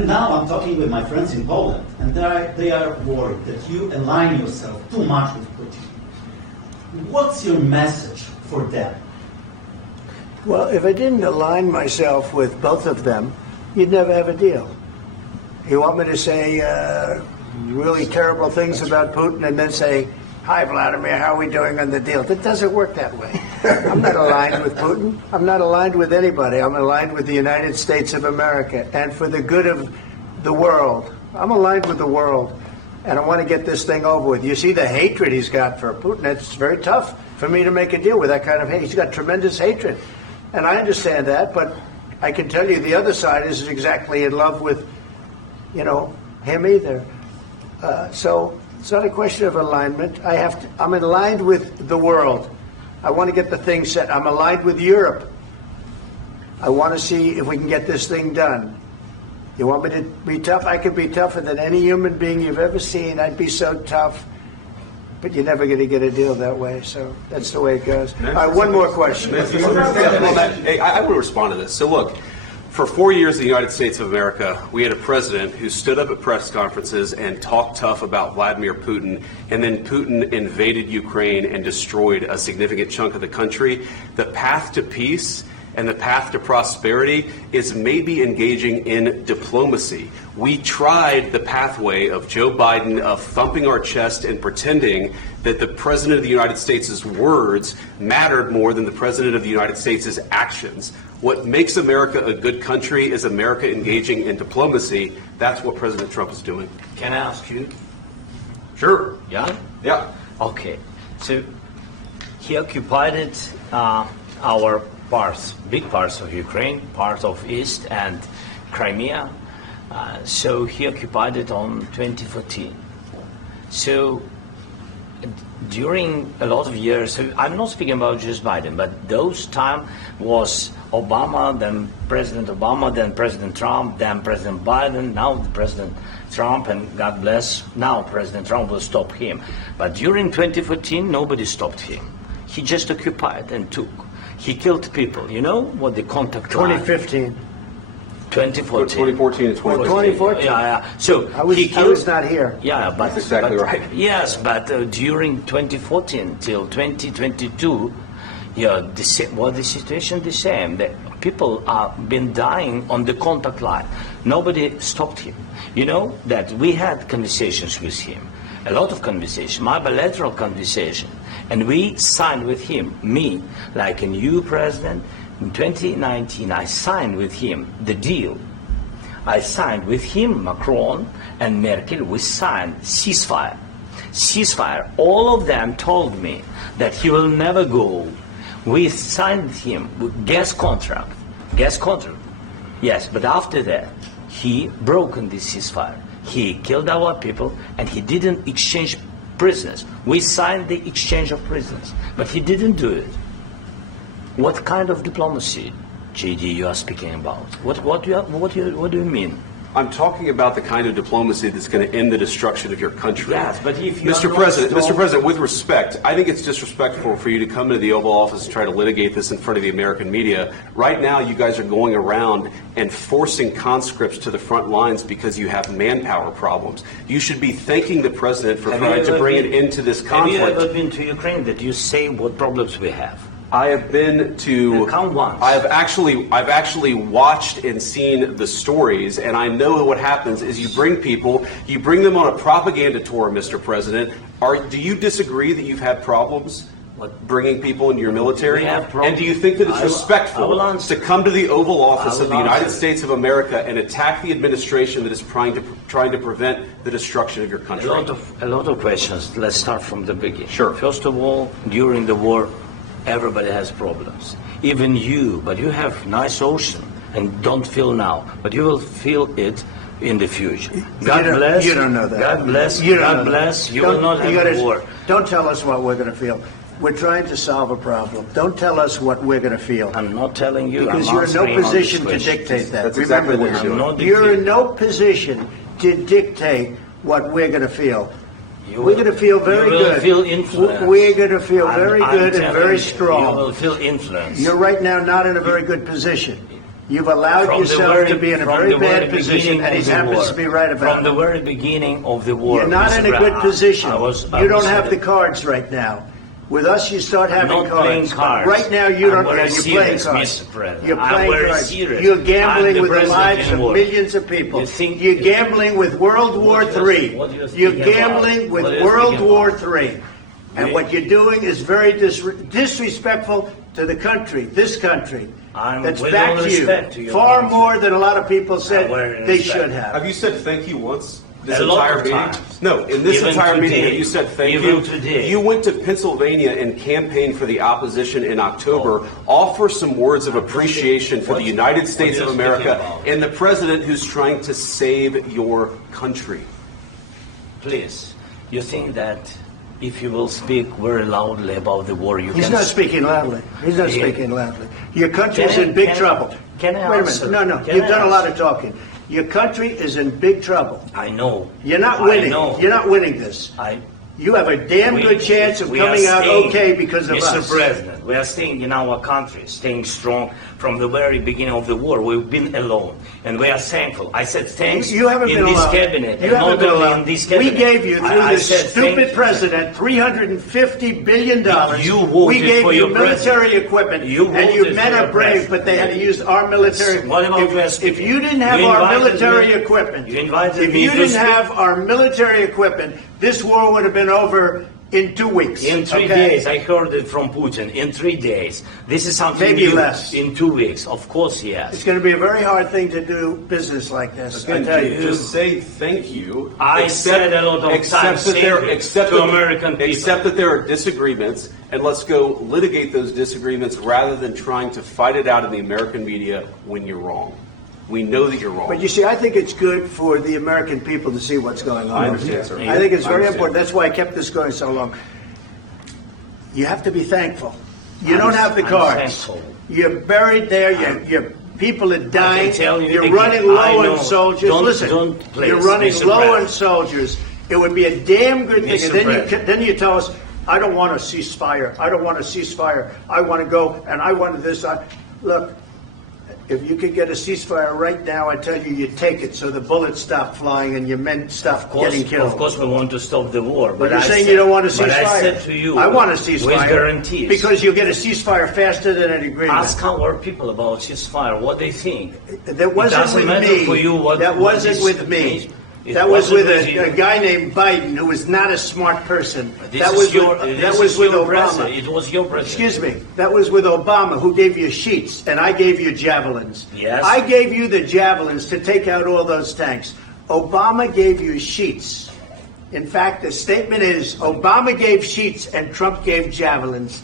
And now I'm talking with my friends in Poland, and they are worried that you align yourself too much with Putin. What's your message for them? Well, if I didn't align myself with both of them, you'd never have a deal. You want me to say really terrible things about Putin and then say, "Hi, Vladimir, how are we doing on the deal?" That doesn't work that way. I'm not aligned with Putin. I'm not aligned with anybody. I'm aligned with the United States of America and for the good of the world. I'm aligned with the world, and I want to get this thing over with. You see the hatred he's got for Putin. It's very tough for me to make a deal with that kind of hate. He's got tremendous hatred, and I understand that, but I can tell you the other side isn't exactly in love with, him either. So it's not a question of alignment. I'm aligned with the world. I want to get the thing set. I'm aligned with Europe. I want to see if we can get this thing done. You want me to be tough? I could be tougher than any human being you've ever seen. I'd be so tough. But you're never going to get a deal that way. So that's the way it goes. All right, one more question. I will respond to this. So look, for 4 years in the United States of America, we had a president who stood up at press conferences and talked tough about Vladimir Putin, and then Putin invaded Ukraine and destroyed a significant chunk of the country. The path to peace and the path to prosperity is maybe engaging in diplomacy. We tried the pathway of Joe Biden of thumping our chest and pretending that the President of the United States' words mattered more than the President of the United States' actions. What makes America a good country is America engaging in diplomacy. That's what President Trump is doing. Can I ask you? Sure. Yeah? Yeah. Okay. So he occupied our parts, big parts of Ukraine, part of East and Crimea. So he occupied it on 2014. So during a lot of years, so I'm not speaking about just Biden, but those time was Obama, then President Obama, then President Trump, then President Biden, now President Trump, and God bless, now President Trump will stop him. But during 2014, nobody stopped him. He just occupied and took. He killed people. You know what the contact line? 2015. 2014 and 2014. 2014. Yeah. So I was not here. Yeah, but that's exactly right. Yes, but during 2014 till 2022, the situation the same. The people are been dying on the contact line. Nobody stopped him. You know that we had conversations with him, a lot of conversation, my bilateral conversation, and we signed with him. Me, like a new president. In 2019, I signed with him the deal. I signed with him, Macron and Merkel, we signed ceasefire. Ceasefire. All of them told me that he will never go. We signed with him with gas contract. Gas contract. Yes, but after that, he broken this ceasefire. He killed our people and he didn't exchange prisoners. We signed the exchange of prisoners, but he didn't do it. What kind of diplomacy, JD, you are speaking about? What do you mean? I'm talking about the kind of diplomacy that's going to end the destruction of your country. Yes, but if you Mr. President, with respect, I think it's disrespectful for you to come into the Oval Office and try to litigate this in front of the American media. Right now, you guys are going around and forcing conscripts to the front lines because you have manpower problems. You should be thanking the President for trying to bring it into this conflict. Have you ever been to Ukraine that you say what problems we have? I have been to. Count once. I've actually watched and seen the stories, and I know what happens is you bring them on a propaganda tour, Mr. President. Do you disagree that you've had problems bringing people into your military? And do you think that it's respectful to come to the Oval Office of the United States of America and attack the administration that is trying to prevent the destruction of your country? A lot of questions. Let's start from the beginning. Sure. First of all, during the war, everybody has problems, even you, but you have nice ocean and don't feel now, but you will feel it in the future. God bless. You don't know that. God bless. God bless. You will not have a war. Don't tell us what we're going to feel. We're trying to solve a problem. Don't tell us what we're going to feel. I'm not telling you. Because you're in no position to dictate that. That's exactly what you're doing. You're in no position to dictate what we're going to feel. We're going to feel very good. You will feel influence. We're going to feel very good and very strong. You will feel influence. You're right now not in a very good position. You've allowed From the yourself to be in a from very the very bad position, beginning and he of the happens war. to be right about From the it. very beginning of the war. You're not in a Mr. good Brown, position. I You don't was- have the cards right now. With us, you start having not playing cards. cards. Right now, you I'm don't. very You're playing serious, cards. Mr. President. You're I'm playing very cards. serious. You're I'm gambling the with the president lives in of war. millions of people. You think- You're gambling with World War What do you- III. what do you You're speak about? gambling with What do you World speak War about? III. And We- what you're doing is very disrespectful to the country, this country. I'm That's with back all to you. respect to your Far country. more than a lot of people said very they respect. should have. Have you said thank you once? This A lot entire of meeting? times. No, in this Even entire meeting, today. have you said thank Even you? today. You went to Pennsylvania and campaigned for the opposition in October. Offer some words of appreciation for the United States what of are you speaking America about? and the president who's trying to save your country. Please, you think that if you will speak very loudly about the war, you He's can... not speaking loudly. He's not Yeah. speaking loudly. Your country is Can I- in big can I- trouble. can I Wait a answer? minute. No. Can You've I done a lot answer? of talking. Your country is in big trouble. I know. You're not I winning. know. You're not winning this. You have a damn We- good chance of we are coming out staying, okay because of Mr. us. President, we are staying in our country, staying strong from the very beginning of the war. We've been alone, and we are thankful. I said thanks You haven't in been this alone. cabinet, You and haven't not been only alone. in this We cabinet. gave you, through I this said thank stupid you. president, $350 billion. You voted we gave for you your military president. equipment, You and you voted men for are your brave, but they had to use our military. What about if you didn't have You our invited military me- equipment, you invited if me you to didn't speak- have our military equipment, this war would have been over in 2 weeks. In 3 okay? days, I heard it from Putin. In 3 days, this is something Maybe new. less. In 2 weeks, of course, It's yes. going to be a very hard thing to do business like this. I And tell you. just say thank you. I said a lot of except times that there, thank you except to that, American people. Except that there are disagreements, and let's go litigate those disagreements rather than trying to fight it out in the American media when you're wrong. We know that you're wrong. But you see, I think it's good for the American people to see what's going on. I understand, sir. I think it's I very understand. important. That's why I kept this going so long. You have to be thankful. You don't have the I'm cards. thankful. You're buried there. Your people are dying. tell you You're again, running I low know. on soldiers. Don't- Listen, don't please, you're running Mr. low on President. soldiers. It would be a damn good thing. Mr. And then President. then you tell us, I don't want a ceasefire. I don't want a ceasefire. I want to go, and I want this. Look, if you could get a ceasefire right now, I tell you, you take it so the bullets stop flying and your men stop getting killed. Of course, we want to stop the war. But you're I saying said- you don't want a ceasefire. But I said to you, I want a ceasefire. with guarantees. Because you'll get a ceasefire faster than an agreement. Ask our people about ceasefire, what they think. That wasn't doesn't with matter me. for you what- that what wasn't is- with me. It That was with wasn't with a you. guy named Biden, who was not a smart person. This That is was your, with, this that was is with your Obama. president. It was your president. Excuse me. That was with Obama, who gave you sheets, and I gave you javelins. Yes. I gave you the javelins to take out all those tanks. Obama gave you sheets. In fact, the statement is Obama gave sheets and Trump gave javelins.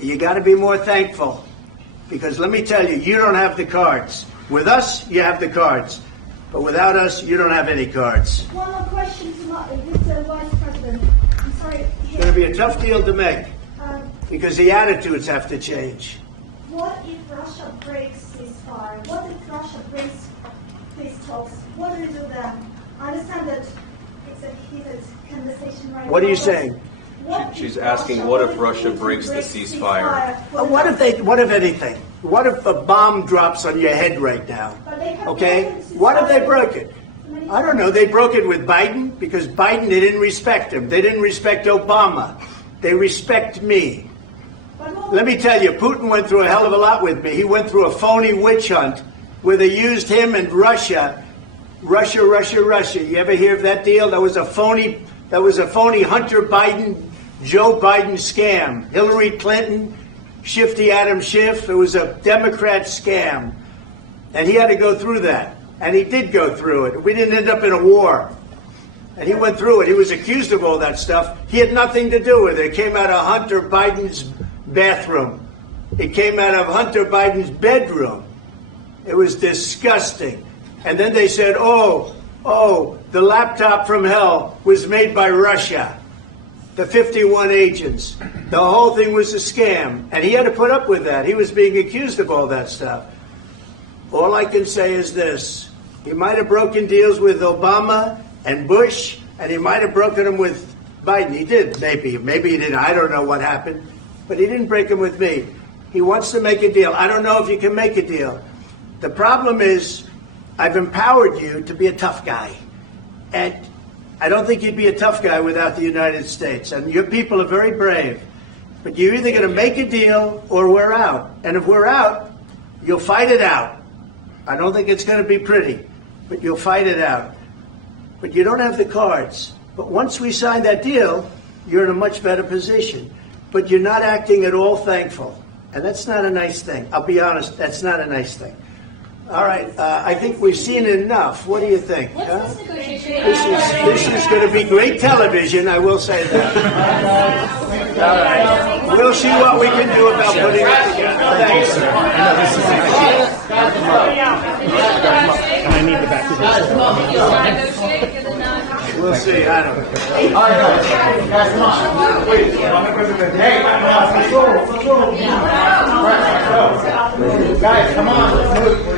You got to be more thankful, because let me tell you, you don't have the cards. With us, you have the cards. But without us, you don't have any cards. One more question to Mr. Vice President. I'm sorry. It's going to be a tough deal to make, Um, because the attitudes have to change. what if Russia breaks ceasefire? What if Russia breaks peace talks? What do you do then? I understand that it's a heated conversation right now. What are you but saying? what if She's asking, what if Russia Putin breaks the ceasefire? What if anything? What if a bomb drops on your head right now? But they have Okay? broken ceasefire What if they broke it? so many I don't know. They broke it with Biden because Biden, they didn't respect him. They didn't respect Obama. They respect me. But what- Let me tell you, Putin went through a hell of a lot with me. He went through a phony witch hunt where they used him and Russia. Russia. You ever hear of that deal? That was a phony Hunter Biden, Joe Biden scam. Hillary Clinton, Shifty Adam Schiff. It was a Democrat scam. And he had to go through that. And he did go through it. We didn't end up in a war. And he went through it. He was accused of all that stuff. He had nothing to do with it. It came out of Hunter Biden's bathroom. It came out of Hunter Biden's bedroom. It was disgusting. And then they said, oh, the laptop from hell was made by Russia. The 51 agents. The whole thing was a scam. And he had to put up with that. He was being accused of all that stuff. All I can say is this. He might have broken deals with Obama and Bush, and he might have broken them with Biden. He did, maybe. Maybe he didn't. I don't know what happened. But he didn't break them with me. He wants to make a deal. I don't know if you can make a deal. The problem is I've empowered you to be a tough guy. And I don't think you'd be a tough guy without the United States. And your people are very brave. But you're either going to make a deal or we're out. And if we're out, you'll fight it out. I don't think it's going to be pretty, but you'll fight it out. But you don't have the cards. But once we sign that deal, you're in a much better position. But you're not acting at all thankful. And that's not a nice thing. I'll be honest, that's not a nice thing. All right, I think we've seen enough. What do you think? Huh? This is going to be great television, I will say that. All right. We'll see what we can do about putting it together. Thanks. I need the back of We'll see. I don't know. All right, guys, come on. Please. Hey, guys, come on. Let's move.